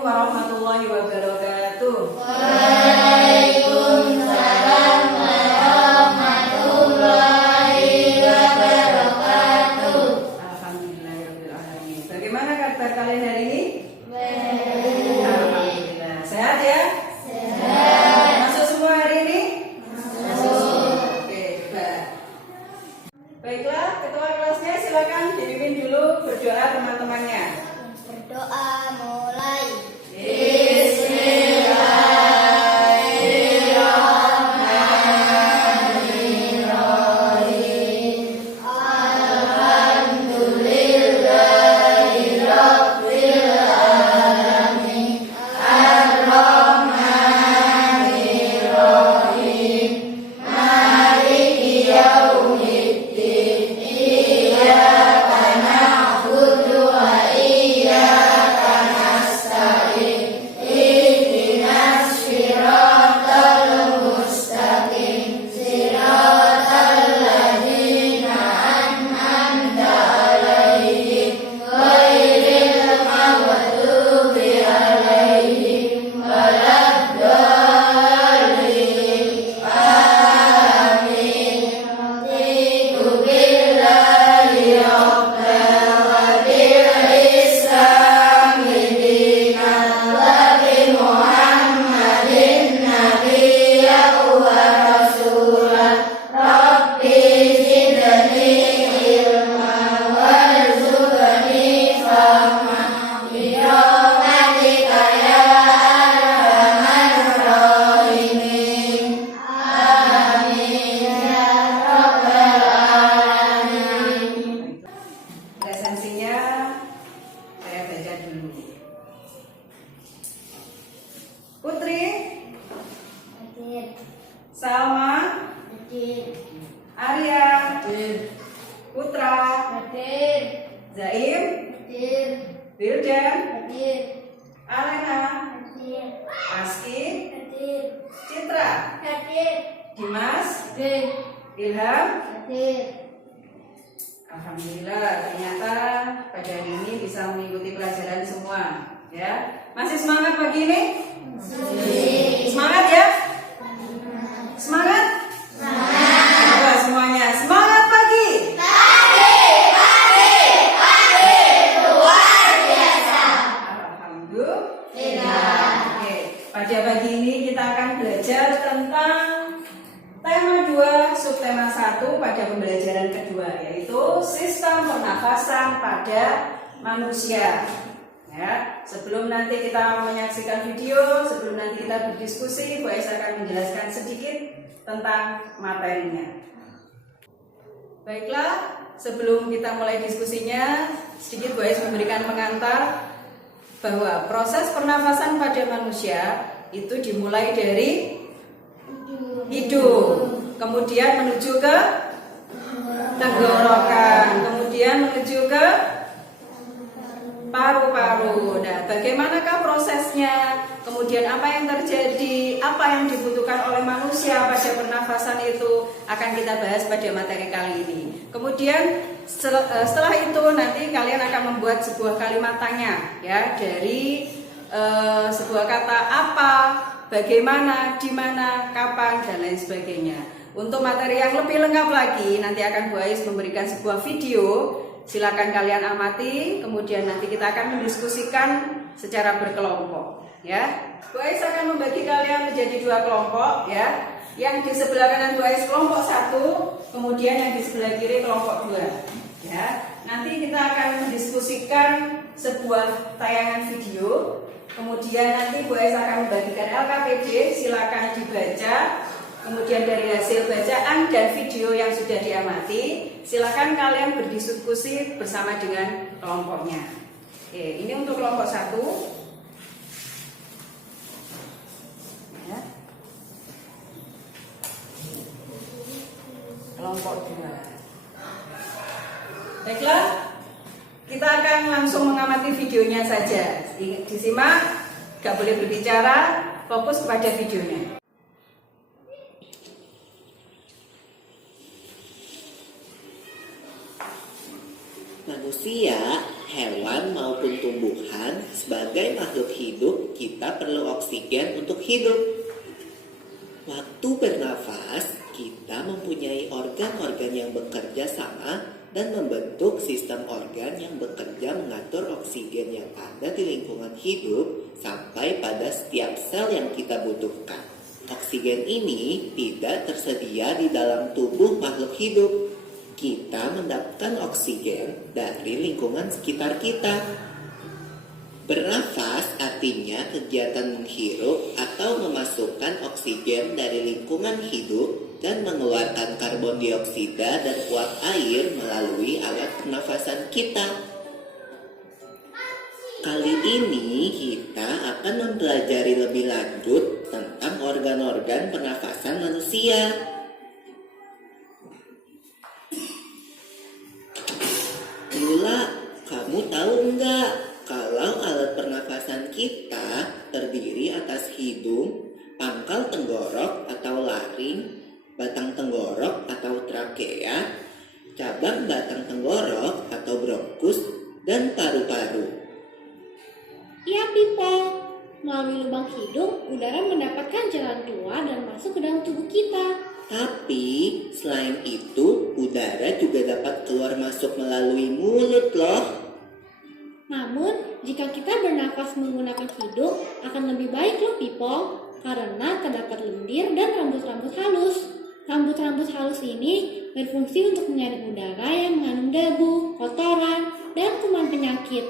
Assalamualaikum warahmatullahi wabarakatuh. Waalaikumsalam warahmatullahi wabarakatuh. Alhamdulillahirrahmanirrahim. Bagaimana kabar kalian hari ini? Baik. Alhamdulillah. Sehat ya? Sehat. Masuk semua hari ini? Masuk. Oke, baik. Baiklah, ketua kelasnya silakan dipimpin dulu berdoa teman-temannya. Berdoa mulai. Esensinya saya baca dulu. Putri, Hadir. Salma, Hadir. Arya, Putra, Hadir. Zaim, Hadir. Wildan, Hadir. Alena, Hadir. Aski, Hadir. Citra, Hadir. Dimas, Hadir. Ilham. Hadir. Alhamdulillah, ternyata pada hari ini bisa mengikuti pelajaran semua, ya. Masih semangat pagi ini? Semangat ya? Semangat? Coba semuanya, semangat pagi! Alhamdulillah. Oke, pada pagi ini kita akan belajar tentang tema 2, subtema 1 pada pembelajaran kedua, yaitu sistem pernafasan pada manusia. Ya, sebelum nanti kita menyaksikan video, sebelum nanti kita berdiskusi, Bu Ais akan menjelaskan sedikit tentang materinya. Baiklah, sebelum kita mulai diskusinya, sedikit Bu Ais memberikan pengantar bahwa proses pernafasan pada manusia itu dimulai dari hidung, kemudian menuju ke tenggorokan, kemudian menuju ke paru-paru. Nah, bagaimanakah prosesnya? Kemudian apa yang terjadi? Apa yang dibutuhkan oleh manusia pada pernafasan itu akan kita bahas pada materi kali ini. Kemudian setelah itu nanti kalian akan membuat sebuah kalimat tanya, ya, dari sebuah kata apa, bagaimana, di mana, kapan, dan lain sebagainya. Untuk materi yang lebih lengkap lagi, nanti akan Bu Ais memberikan sebuah video. Silakan kalian amati, kemudian nanti kita akan mendiskusikan secara berkelompok, ya. Bu Ais akan membagi kalian menjadi 2 kelompok, ya. Yang di sebelah kanan Bu Ais kelompok 1, kemudian yang di sebelah kiri kelompok 2, ya. Nanti kita akan mendiskusikan sebuah tayangan video. Kemudian nanti Bu Ais akan membagikan LKPD, silakan dibaca. Kemudian dari hasil bacaan dan video yang sudah diamati, silakan kalian berdiskusi bersama dengan kelompoknya. Oke, ini untuk kelompok 1. Ya. Kelompok 2. Baiklah, kita akan langsung mengamati videonya saja. Disimak, gak boleh berbicara, fokus kepada videonya. Nah, Manusia, hewan maupun tumbuhan, sebagai makhluk hidup, kita perlu oksigen untuk hidup. Waktu bernafas, kita mempunyai organ-organ yang bekerja sama dan membentuk sistem organ yang bekerja mengatur oksigen yang ada di lingkungan hidup sampai pada setiap sel yang kita butuhkan. Oksigen ini tidak tersedia di dalam tubuh makhluk hidup. Kita mendapatkan oksigen dari lingkungan sekitar kita. Bernafas artinya kegiatan menghirup atau memasukkan oksigen dari lingkungan hidup dan mengeluarkan karbon dioksida dan uap air melalui alat pernafasan kita. Kali ini kita akan mempelajari lebih lanjut tentang organ-organ pernafasan manusia. Lula, kamu tahu enggak kalau alat pernafasan kita terdiri atas hidung, pangkal tenggorok atau laring, batang tenggorok atau trakea, cabang batang tenggorok atau bronkus, dan paru-paru. Iya, People. Melalui lubang hidung, udara mendapatkan jalan keluar dan masuk ke dalam tubuh kita. Tapi selain itu, udara juga dapat keluar masuk melalui mulut loh. Namun, jika kita bernafas menggunakan hidung, akan lebih baik loh, People. Karena terdapat lendir dan rambut-rambut halus. Rambut-rambut halus ini berfungsi untuk menyaring udara yang mengandung debu, kotoran, dan kuman penyakit.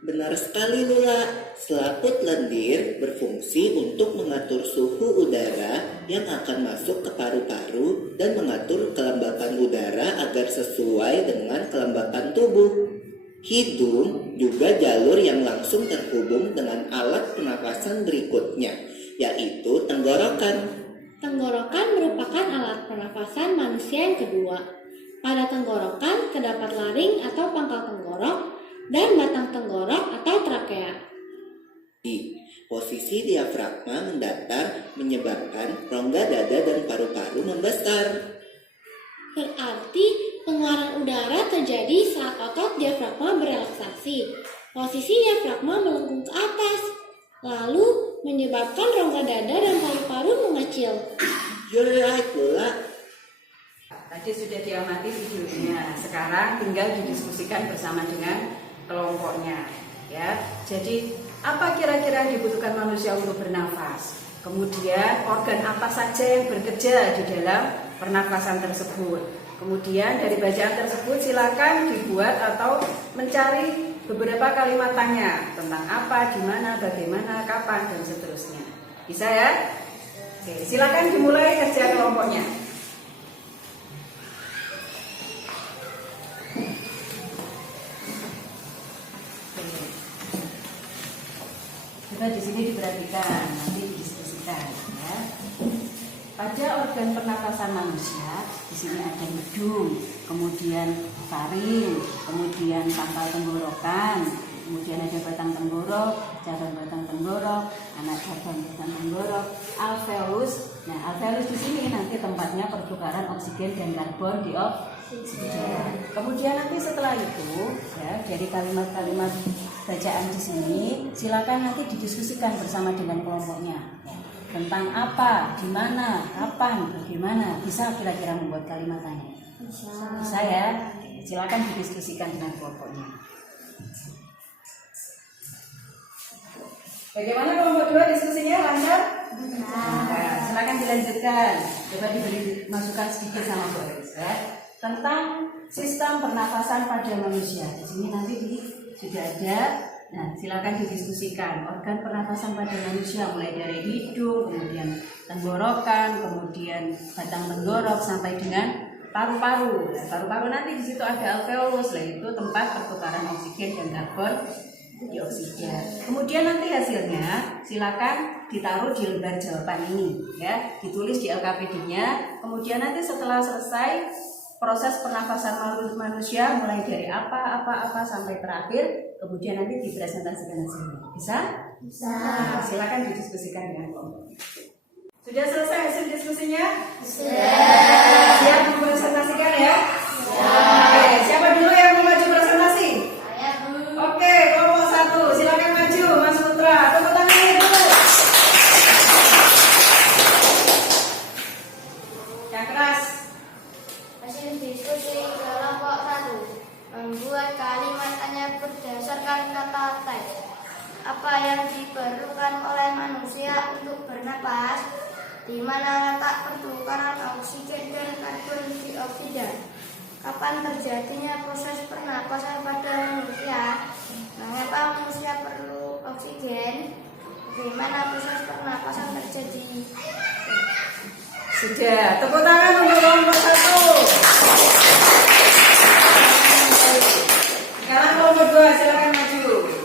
Benar sekali Lula, selaput lendir berfungsi untuk mengatur suhu udara yang akan masuk ke paru-paru dan mengatur kelembapan udara agar sesuai dengan kelembapan tubuh. Hidung juga jalur yang langsung terhubung dengan alat pernafasan berikutnya, yaitu tenggorokan. Tenggorokan merupakan alat pernafasan manusia yang kedua. Pada tenggorokan terdapat laring atau pangkal tenggorok dan batang tenggorok atau trakea. Di posisi diafragma mendatar menyebabkan rongga dada dan paru-paru membesar. Berarti pengeluaran udara terjadi saat otot diafragma berelaksasi. Posisi diafragma melengkung ke atas, lalu menyebabkan rongga dada dan paru-paru mengecil. You're right, Lula. Tadi sudah diamati videonya, sekarang tinggal didiskusikan bersama dengan kelompoknya. Ya, jadi apa kira-kira yang dibutuhkan manusia untuk bernafas? Kemudian organ apa saja yang bekerja di dalam pernafasan tersebut? Kemudian dari bacaan tersebut silakan dibuat atau mencari beberapa kalimat tanya tentang apa, di mana, bagaimana, kapan, dan seterusnya. Bisa ya? Oke, silakan dimulai kerja kelompoknya. Coba di sini diperhatikan, nanti didiskusikan ya. Pada organ pernapasan manusia, di sini ada hidung, kemudian faring, kemudian pangkal tenggorokan, kemudian ada batang tenggorok, cabang batang tenggorok, anak cabang batang tenggorok, alveolus. Nah, alveolus di sini nanti tempatnya pertukaran oksigen dan karbon dioksida. Kemudian nanti setelah itu, ya, dari kalimat-kalimat bacaan di sini, silakan nanti didiskusikan bersama dengan kelompoknya. Ya. Tentang apa, di mana, kapan, bagaimana, bisa kira-kira membuat kalimat tanya? Bisa ya? Silakan didiskusikan dengan kelompoknya. Bagaimana kelompok 2 diskusinya lancar? Nah, silakan dilanjutkan. Coba diberi masukan sedikit sama Bu Elis ya. Tentang sistem pernafasan pada manusia. Di sini nanti sudah ada. Nah, silakan didiskusikan organ pernafasan pada manusia mulai dari hidung, kemudian tenggorokan, kemudian batang tenggorok sampai dengan paru-paru. Nah, paru-paru nanti di situ ada alveolus, yaitu tempat pertukaran oksigen dan karbon dioksida. Kemudian nanti hasilnya silakan ditaruh di lembar jawaban ini, ya, ditulis di LKPD-nya. Kemudian nanti setelah selesai proses pernafasan manusia mulai dari apa sampai terakhir, kemudian nanti dipresentasikan hasilnya. Bisa? Bisa. Nah, silakan didiskusikan dengan kelompok. Sudah selesai hasil diskusinya? Sudah. Siap mempresentasikan ya? Sudah. Oke, siapa Di mana letak pertukaran oksigen dan karbon dioksida? Kapan terjadinya proses pernapasan pada manusia? Mengapa manusia perlu oksigen? Bagaimana proses pernapasan terjadi? Sudah, tepuk tangan untuk kelompok 1. Sekarang kelompok 2, silakan maju.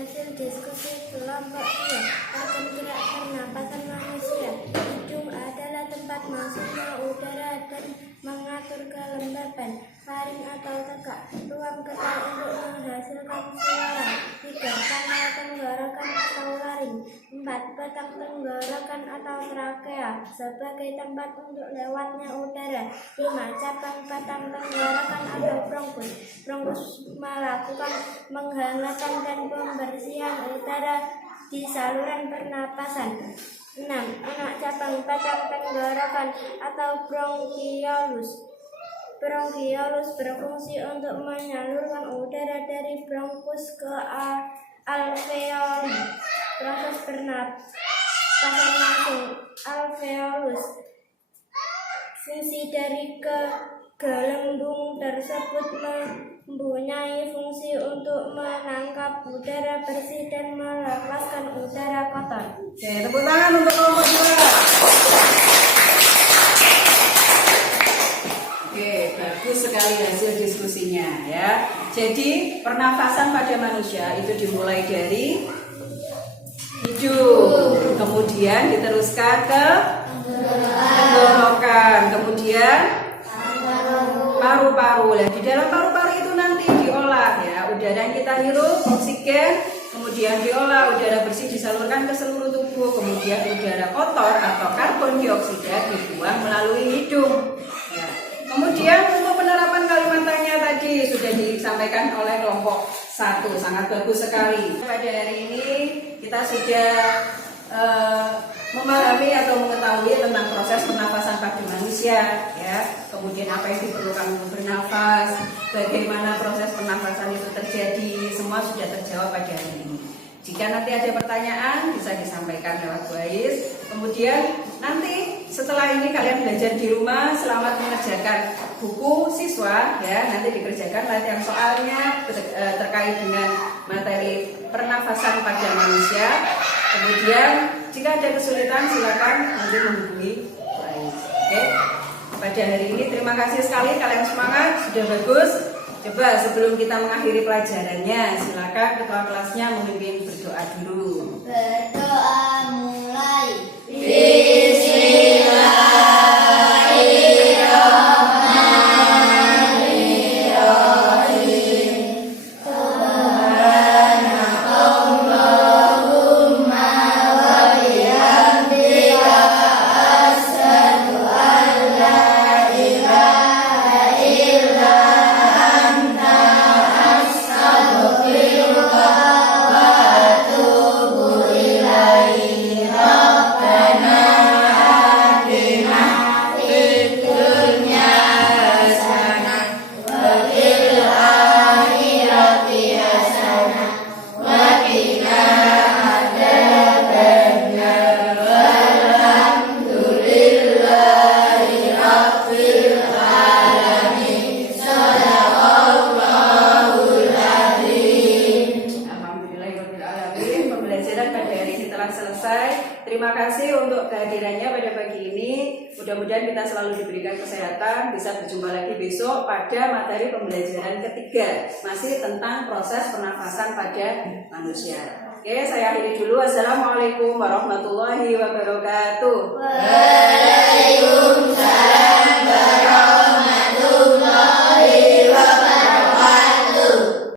Hasil diskusi kelompok 2 akan gerak pernapasan manusia. Hidung adalah tempat masuknya udara dan mengatur kelembapan. Faring atau tegak, ruang getah untuk menghasilkan suara. 3. Kanal tenggorokan atau laring. 4. Batang tenggorokan atau trakea sebagai tempat untuk lewatnya udara. 5. Cabang batang tenggorokan atau bronkus. Bronkus melakukan menghangatkan dan pembersihan udara di saluran pernapasan. 6. Anak cabang batang tenggorokan atau bronkiolus. Bronkiolus berfungsi untuk menyalurkan udara dari bronkus ke alveoli. Proses pernapasan langsung alveolus. Fungsi dari gelembung tersebut mempunyai fungsi untuk menangkap udara bersih dan melepaskan udara kotor. Oke, tepuk tangan untuk kelompok 2. Oke, bagus sekali hasil diskusinya ya. Jadi pernafasan pada manusia itu dimulai dari hidung, kemudian diteruskan ke tenggorokan, kemudian paru-paru. Nah, di dalam paru-paru itu nanti diolah ya, udara yang kita hirup, oksigen, kemudian diolah, udara bersih disalurkan ke seluruh tubuh, kemudian udara kotor atau karbon dioksida dibuang melalui hidung. Ya. Kemudian untuk penerapan kalimat tanya tadi sudah disampaikan oleh kelompok 1, sangat bagus sekali. Pada hari ini kita sudah memahami atau mengetahui tentang proses pernafasan pada manusia, ya. Kemudian apa yang diperlukan untuk bernafas, bagaimana proses pernafasan itu terjadi, semua sudah terjawab pada hari ini. Jika nanti ada pertanyaan bisa disampaikan lewat voice. Kemudian nanti setelah ini kalian belajar di rumah, selamat mengerjakan buku siswa ya. Nanti dikerjakan latihan soalnya terkait dengan materi pernafasan pada manusia. Kemudian jika ada kesulitan silakan nanti menghubungi voice. Oke. Pada hari ini terima kasih sekali, kalian semangat, sudah bagus. Coba sebelum kita mengakhiri pelajarannya, silakan ketua kelasnya memimpin berdoa dulu. Berdoa mulai. Terima kasih untuk kehadirannya pada pagi ini. Mudah-mudahan kita selalu diberikan kesehatan. Bisa berjumpa lagi besok pada materi pembelajaran ketiga, masih tentang proses pernafasan pada manusia. Oke, saya akhiri dulu. Wassalamualaikum warahmatullahi wabarakatuh. Waalaikumsalam.